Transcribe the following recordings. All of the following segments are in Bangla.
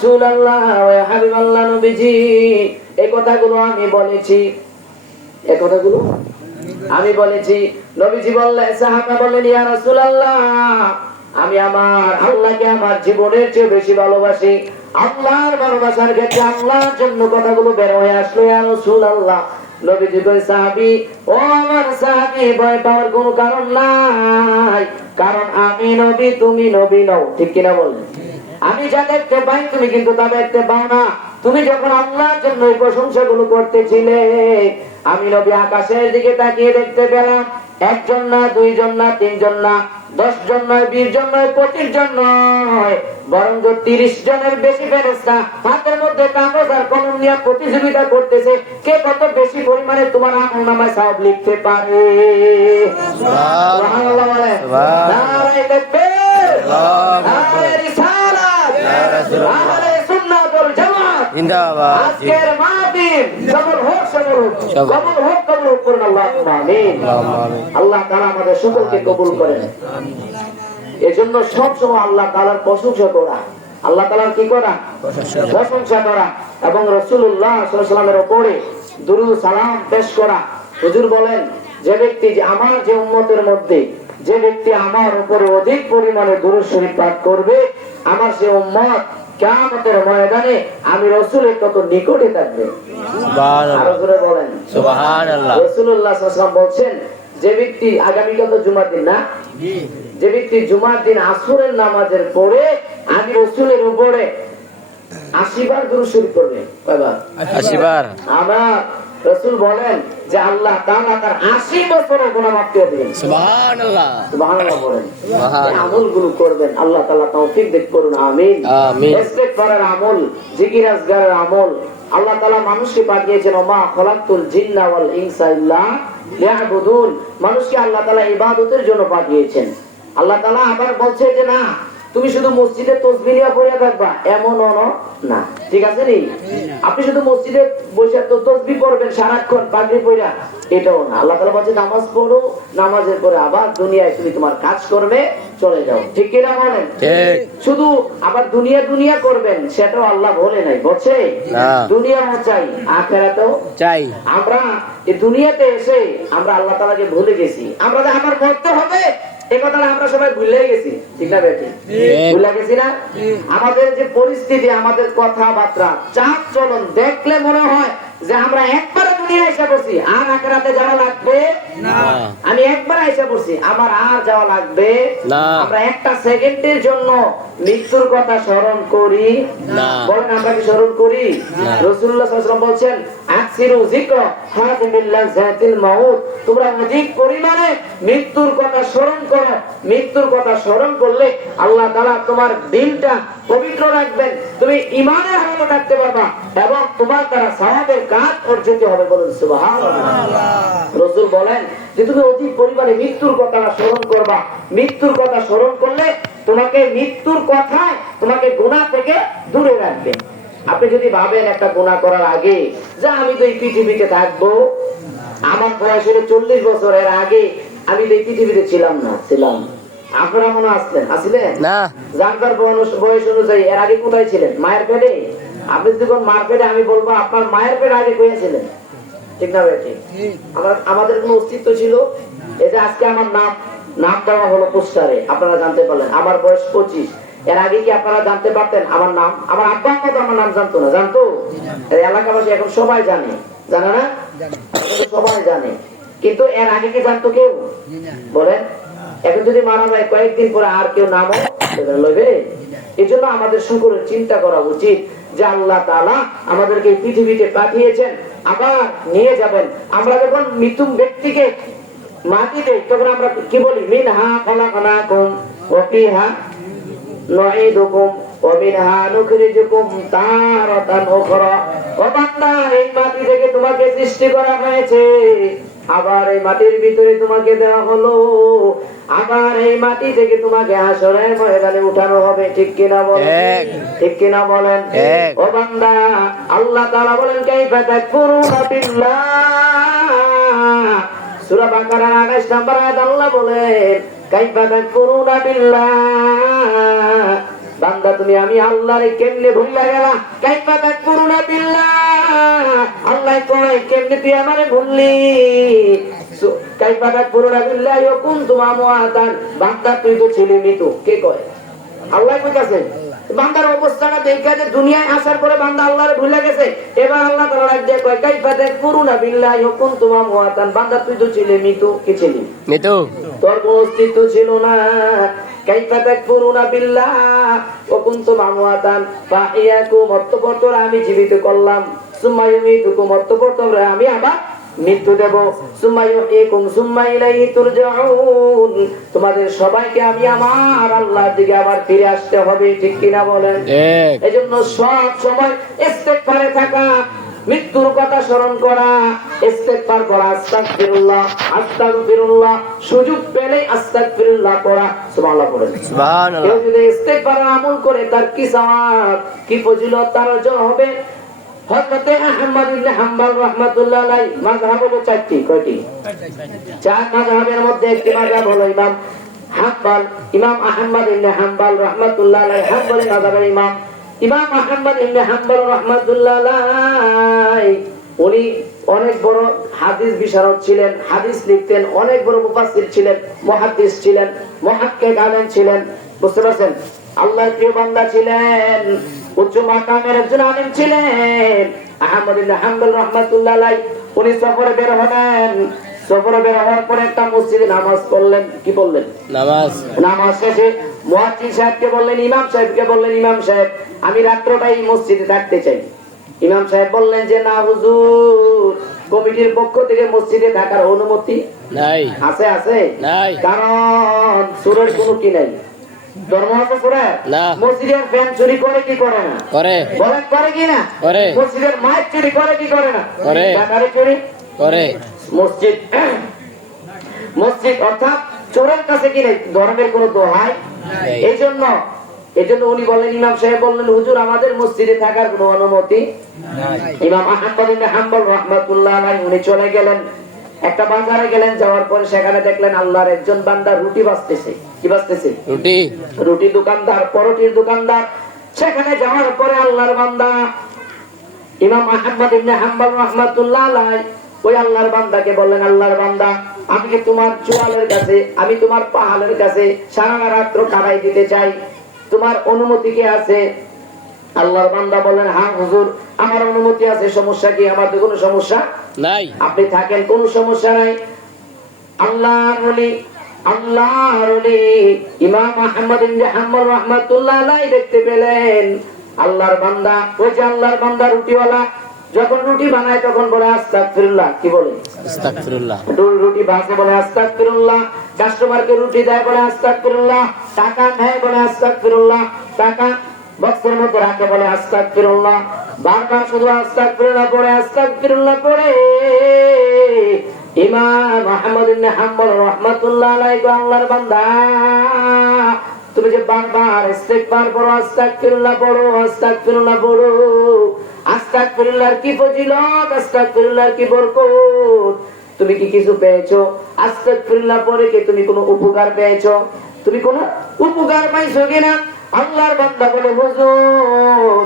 রাসূলুল্লাহ ওয়া হাবিবাল্লাহ নবীজি, এই কথাগুলো আমি বলেছি। নবীজি বললেন, সাহাবা বললেন, ইয়া রাসূলুল্লাহ, আমি আমার আল্লাহকে আমার জীবনের চেয়ে বেশি ভালোবাসি। আল্লাহর ভালোবাসার ক্ষেত্রে আল্লাহর জন্য কথাগুলো বের হয়ে আসলো, ইয়া রাসূলুল্লাহ। নবীজি কই, সাহাবী, ও আমার সাহাবী, ভয় পাওয়ার কোনো কারণ নাই, কারণ আমি নবী, তুমি নবী নও। ঠিক কিনা বলেন? আমি যা দেখতে পাই তুমি কিন্তু তা দেখতে পাও না। তুমি যখন আল্লাহর জন্য এই প্রশংসাগুলো করতেছিলে, আমি নবী আকাশের দিকে তাকিয়ে দেখতে পেলাম, একজন না, দুইজন না, তিনজন না, 10 জন নয়, 20 জন নয়, 25 জন নয়, বরং 30 জনের বেশি ফেরেশতা হাতের মধ্যে কাগজ আর কলম নিয়ে প্রতিযোগিতা করতেছে, কে কত বেশি পরিমাণে তোমার আমলনামায় সওয়াব লিখতে পারে। সুবহানাল্লাহ বলে, নারায়ে তাকবীর, নারায়ে রিসালাত, আহলে সুন্নাত ওয়াল জামাত জিন্দাবাদ। আজকের মাহফিল কবুল হোক, কবুল হোক, কবুল হোক করুন আল্লাহুম্মা আমিন। আল্লাহ তাআলা আমাদের সকলকে কবুল করেন। এজন্য সব সময় আল্লাহ তাআলার প্রশংসা করা, আল্লাহ তাআলার কি করা? প্রশংসা করা, এবং রাসূলুল্লাহ সাল্লাল্লাহু আলাইহি ওয়াসাল্লামের উপরে দুরূদ সালাম পেশ করা। হুজুর বলেন, যে ব্যক্তি, যে আমার যে উম্মতের মধ্যে যে ব্যক্তি আমার উপরে অধিক পরিমাণে দুরূদ শরীফ পাঠ করবে, আমার সে উম্মত কিয়ামতের ময়দানে আমি রাসূলের কত নিকটে থাকবে। সুবহানাল্লাহ। আরো জোরে বলেন সুবহানাল্লাহ। রাসূলুল্লাহ সাল্লাল্লাহু আলাইহি ওয়াসাল্লাম বলছেন, যে ব্যক্তি, আগামীকাল তো জুমার দিন না, যে ব্যক্তি জুমার দিন আসরের নামাজের পরে আমি রাসূলের উপরে 80 বার দুরূদ শরীফ করবে। কয়বার? 80 বার। আমার রাসূল বলেন যে আল্লাহ তাআলা তার 80 বছরের গুনাহ মাফ করে দিবেন। সুবহানাল্লাহ। সুবহানাল্লাহ বলেন। এই আমলগুলো করবেন, আল্লাহ তাআলা তৌফিক দিক করুন। আমিন। আমিন। ইস্তিগফারের আমল, জিকির আজগারের আমল, আল্লাহ তাআলা মানুষকে পাঠিয়েছেন, ওমা খলাকতুল জিন্না ওয়াল ইনসা ইল্লা লিয়াবুদুন। মানুষকে আল্লাহ তাআলা ইবাদতের জন্য পাঠিয়েছেন। আল্লাহ তাআলা আবার বলছে যে না, তুমি শুধু মসজিদে তাসবিহ নিয়ে পড়ে থাকবা, এমনও না। ঠিক আছে নি? আপনি শুধু মসজিদে বসে তো তাসবিহ পড়বেন সারাক্ষণ পাগড়ি পয়রা, এটাও না। আল্লাহ তাআলা বলেন, নামাজ পড়ো, নামাজের পরে আবার দুনিয়ায় তুমি তোমার কাজ করবে, চলে যাও। ঠিক কি না বলেন? ঠিক। শুধু আবার দুনিয়া করবেন, সেটাও আল্লাহ বলে নাই, বলছে দুনিয়াও চাই, আখিরাতেও চাই। আমরা এই দুনিয়াতে এসে আমরা আল্লাহ তাআলাকে ভুলে গেছি। আমরা আমার মরতে হবে, এই কথাটা আমরা সবাই ভুলে গেছি। ঠিক না বেটি? ভুলে গেছি না? আমাদের যে পরিস্থিতি, আমাদের কথাবার্তা, চাল চলন দেখলে মনে হয় যে আমরা একবার দুনিয়া এসে পড়ছি, আর আখিরাতে যাওয়া লাগবে না। আমি একবার এসে পড়ছি, আমার আর যাওয়া লাগবে না। আমরা একটা সেকেন্ডের জন্য মৃত্যুর কথা স্মরণ করি না। বলেন, আমরা কি স্মরণ করি? রাসূলুল্লাহ সাল্লাল্লাহু আলাইহি ওয়াসাল্লাম বলছেন, আকসিরু যিকরা হাযিমিল্লাহ যাতিল মাউত, তোমরা অধিক পরিমাণে মৃত্যুর কথা স্মরণ করো। মৃত্যুর কথা স্মরণ করলে আল্লাহ তাআলা তোমার দিলটা পবিত্র রাখবেন, তুমি ঈমানের হালতে থাকতে পারবা, এবং তোমার দ্বারা সওয়াবের কাজ অর্জিত হবে। বলুন সুবহানাল্লাহ। রাসূল বলেন যে তুমি অধিক পরিমাণে মৃত্যুর কথা স্মরণ করবা। মৃত্যুর কথা স্মরণ করলে তোমাকে মৃত্যুর কথায় তোমাকে গুনাহ থেকে দূরে রাখবে। আপনি যদি ভাবেন একটা গুনাহ করার আগে যে আমি তো এই পৃথিবীতে থাকবো, আমার বয়স হলো 40 বছর, এর আগে আমি তো এই পৃথিবীতে ছিলাম না, আপনারা মনে আসলেন না? জানবার বয়স অনুযায়ী এর আগে কোথায় ছিলেন? মায়ের পেটে। আপনি যখন মায়ের পেটে, আমি বলবো আপনার মায়ের পেটে আগে কোথায় ছিলেন? ঠিক না বেটি? আমাদের কোন অস্তিত্ব ছিল? এই যে আজকে আমার নাম দেওয়া হলো পোস্টারে, আপনারা জানতে পারলেন। আমার বয়স 25, এর আগে কি আপনারা জানতে পারতেন আমার নাম? আমার আব্বা আম্মা তো আমার নাম জানতো না। জানতো? এলাকাবাসী এখন সবাই জানে, জানে না? সবাই জানে, কিন্তু এর আগে কি জানতো কেউ? বলেন। এখন যদি মারা যায়, কয়েকদিন পরে আর কেউ নামও লইবে? এই জন্য আমাদের সকলের চিন্তা করা উচিত যে আল্লাহ তাআলা আমাদেরকে পৃথিবীতে পাঠিয়েছেন, আবার নিয়ে যাবেন। আমরা যখন মৃত্যু ব্যক্তিকে মাটি দেই, তখন আমরা কি বলি? মিনহা খালাকনাকুম ওয়া ফিহা নুঈদুকুম ওয়া মিনহা নুখরিজুকুম তারাতান উখরা। ও বান্দা, এই মাটি থেকে তোমাকে সৃষ্টি করা হয়েছে, আবার এই মাটির ভিতরে তোমাকে দেওয়া হলো, আবার এই মাটি থেকে তোমাকে হাসরের ময়দানে উঠানো হবে। ঠিক কিনা বলেন? ঠিক কিনা বলেন? ও বান্দা, আল্লাহ তাআলা বলেন, কাইফা তাকফুরুনা বিল্লাহ। সূরা বাকারার 28 নম্বর আয়াত আল্লাহ বলেন, কাইফা তাকফুরুনা বিল্লাহ বান্দা তুমি আমি আল্লাহরে কেমনে ভুলিয়া গেলা, কাইফা তাকফুরুনা বিল্লাহ, আল্লাহ কয় কেমনে তুই আমারে ভুললি, কাইফা তাকফুরুনা বিল্লাহ ওয়া কুনতুম আমওয়াতান, বান্দা তুই তো ছিলি মৃত। কে কয়? আল্লাহ কইতাছেন। বান্দার অবস্থাটা দেখে যে দুনিয়ায় আসার পরে বান্দা আল্লাহরে ভুলে গেছে, এবার আল্লাহ তাআলা ডাক দিয়ে কয় কাইফা তাকফুরুনা বিল্লাহি ওয়া কুনতুম আমওয়াতান, বান্দা তুই তো ছিলি মৃত। কি ছিলি? মৃত। তোর কোনো অস্তিত্ব ছিল না। কাইফা তাকফুরুনা বিল্লাহ ওয়া কুনতুম আমওয়াতান ফাহিয়াকুম, অতঃপর তোরা আমি জীবিত করলাম, সুম্মা ইউমীতুকুম, অতঃপর তোমরা আমি আবার মৃত্যু দেব, সুম্মা ইউহয়িকুম সুম্মা ইলাইহি তুরজাউন, তোমাদের সবাইকে আমি আমার আল্লাহর দিকে আবার ফিরে আসতে হবে। ঠিক কিনা বলেন? এজন্য সব সময় ইস্তেগফারে থাকা, মৃত্যুর কথা স্মরণ করা, ইস্তেগফার করা, আস্তাগফিরুল্লাহ আস্তাগফিরুল্লাহ, সুযোগ পেলেই আস্তাগফিরুল্লাহ পড়া। সুবহানাল্লাহ পড়েন। সুবহানাল্লাহ। কেউ যদি ইস্তেগফার আমল করে তার কি সওয়াব, কি ফজিলত তার অর্জন হবে। হযরতে আহমদ ইবনে হাম্বল রাহমাতুল্লাহ আলাইহি মাযহাব হলো চারটি। কয়টি? চার মাযহাবের মধ্যে একটি মাযহাব হলো ইমাম হাম্বল, ইমাম আহমদ ইবনে হাম্বল রাহমাতুল্লাহ আলাইহি হাম্বলি মাযহাবের ইমাম। ইমাম আহমদ ইবনে হাম্বল রাহমাতুল্লাহ আলাইহি উনি অনেক বড় হাদিস বিশারদ ছিলেন, হাদিস লিখতেন, অনেক বড় মুফাসসির ছিলেন, মুহাদ্দিস ছিলেন, মুহাক্কিক আলেম ছিলেন। বুঝতে পারছেন? আল্লাহর প্রিয় বান্দা ছিলেন, উচ্চ মাকামের একজন আলেম ছিলেন। আহমদ ইবনে হাম্বল রাহমাতুল্লাহ আলাইহি উনি সফরে বের হলেন। সফরে বের হওয়ার পরে একটা মসজিদে নামাজ পড়লেন। কি বললেন? নামাজ শেষে মুয়াজ্জিন সাহেবকে বললেন, ইমাম সাহেবকে বললেন, ইমাম সাহেব আমি রাত্রটা এই মসজিদে থাকতে চাই। ইমাম সাহেব বললেন যে না হুজুর, কমিটির পক্ষ থেকে মসজিদে থাকার অনুমতি নাই। আছে? আছে নাই, কারণ সূরার কোনো কি নাই। ধর্ম আছে সূরা? মসজিদের ফ্যান চুরি করে কি করে না? করে। বলেন করে কি না? করে। মসজিদের মাইক চুরি করে কি করে না? করে। টাকারে চুরি করে। মসজিদ মসজিদ অর্থাৎ চোরের কাছে কি নাই ধর্মের কোনো দোহাই। এইজন্য উনি বললেন, ইমাম সাহেব বললেন হুজুর আমাদের মসজিদে থাকার কোনো অনুমতি নাই। ইমাম আহমদ ইবনে হাম্বল রাহমাতুল্লাহ আলাইহি উনি চলে গেলেন, একটা বাজারে গেলেন। যাওয়ার পরে সেখানে দেখলেন আল্লাহর একজন বান্দা রুটি বাজতেছে। কি বাজতেছে? রুটি দোকানদার, পরোটির দোকানদার। সেখানে যাওয়ার পরে আল্লাহর বান্দা ইমাম আহমদ ইবনে হাম্বল রাহমাতুল্লাহ আলাইহি ওই আল্লাহর বান্দাকে বললেন, আল্লাহর বান্দা আমি কি তোমার চোয়ালের কাছে, আমি তোমার পাহাড়ের কাছে সারা রাত্র কাটাই দিতে চাই, তোমার অনুমতি কি আছে? আল্লাহর বান্দা বলেন, হ্যাঁ হুজুর আমার অনুমতি আছে। সমস্যা কি? আমার তো কোনো সমস্যা নাই, আপনি থাকেন, কোনো সমস্যা নাই। আল্লাহর ওলি ইমাম আহমদ ইবনে হাম্বল রাহমাতুল্লাহ আলাইহি দেখতে পেলেন আল্লাহর বান্দা, ওই যে আল্লাহর বান্দা রুটিওয়ালা, যখন রুটি বানায় তখন বলে আস্তাগফিরুল্লাহ। কি বলে? আস্তাগফিরুল্লাহ। রুটি ভাজে বলে আস্তাগফিরুল্লাহ, কাস্টমারকে রুটি দেয় বলে আস্তাগফিরুল্লাহ, টাকা নেয় বলে আস্তাগফিরুল্লাহ, টাকা বক্সের মধ্যে রাখে বলে আস্তাগফিরুল্লাহ, বারবার শুধু আস্তাগফিরুল্লাহ পড়ে, আস্তাগফিরুল্লাহ পড়ে। ইমাম আহমদ ইবনে হাম্বল রাহমাতুল্লাহ আলাইহি আল্লাহর বান্দা তুমি যে বারবার ইস্তিগফার পড়ো, আস্তাগফিরুল্লাহ পড়ো, আস্তাগফিরুল্লাহ পড়ো, আস্তাগফিরুল্লাহর কি ফজিলত, আস্তাগফিরুল্লাহর কি বরকত, তুমি কি কিছু পেয়েছো? আস্তাগফিরুল্লাহ পড়ে কি তুমি কোনো উপকার পেয়েছো? তুমি কোনো উপকার পাইছো কিনা? আল্লাহর বান্দা বলে হুজুর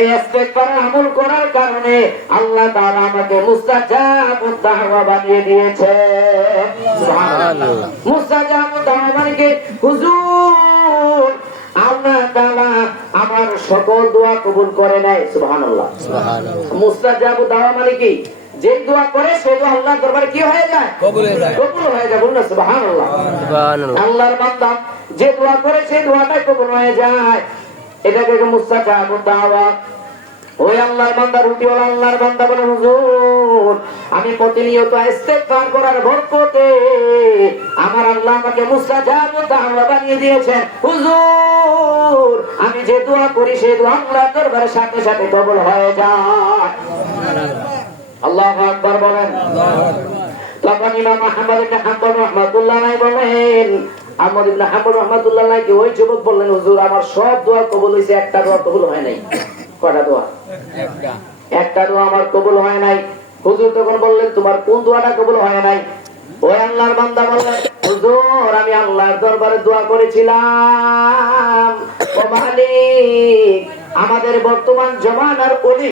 এই ইস্তিগফার আমল করার কারণে আল্লাহ তাআলা আমাকে মুস্তাজাবুদ দাওয়া বানিয়ে দিয়েছে। সুবহানাল্লাহ। মুস্তাজাবুদ দাওয়া মানে কি? হুজুর আল্লাহ তাআলা আমার সকল দোয়া কবুল করে নেয়। সুবহানাল্লাহ। সুবহানাল্লাহ। মুস্তাজাবুদ দাওয়া মানে কি? যে দোয়া করে সে দোয়া আল্লাহর দরবারে কি হয়ে যায়? কবুল হয়ে যায়। কবুল হয়ে যায়। বলুন সুবহানাল্লাহ। সুবহানাল্লাহ। আল্লাহর বান্দা যে দোয়া করে সেই দোয়াটাই কবুল হয়ে যায়, এটাকে মুস্তাজাবুদ দাওয়া। ওই আল্লাহর বান্দা রুটিওয়ালা আল্লাহর বান্দা বলে হুজুর আমি প্রতিনিয়ত ইস্তিগফার করার বরকতে আমার আল্লাহ আমাকে মুস্তাজাবুদ দাওয়া বানিয়ে দিয়েছেন। হুজুর আমি যে দোয়া করি সেই দোয়া আল্লাহর দরবারে সাথে সাথে কবুল হয়ে যায়। আল্লাহু আকবার বলেন। তখন ইমাম আহমদ ইবনে হাম্বল রাহমাতুল্লাহ আলাইহি বলেন, আহমদ ইবনে হাম্বল রাহমাতুল্লাহ আলাইহি ওই যুবক বললেন হুজুর আমার সব দোয়া কবুল হয়েছে, একটা দোয়া কবুল হয় নাই। কয়টা দোয়া? একটা দোয়া আমার কবুল হয় নাই। হুজুর তখন বললেন তোমার কোন দোয়াটা কবুল হয় নাই? ওই আল্লাহর বান্দা বললেন হুজুর আমি আল্লাহর দরবারে দোয়া করেছিলাম, ও মালিক আমাদের বর্তমান জমানার ওলি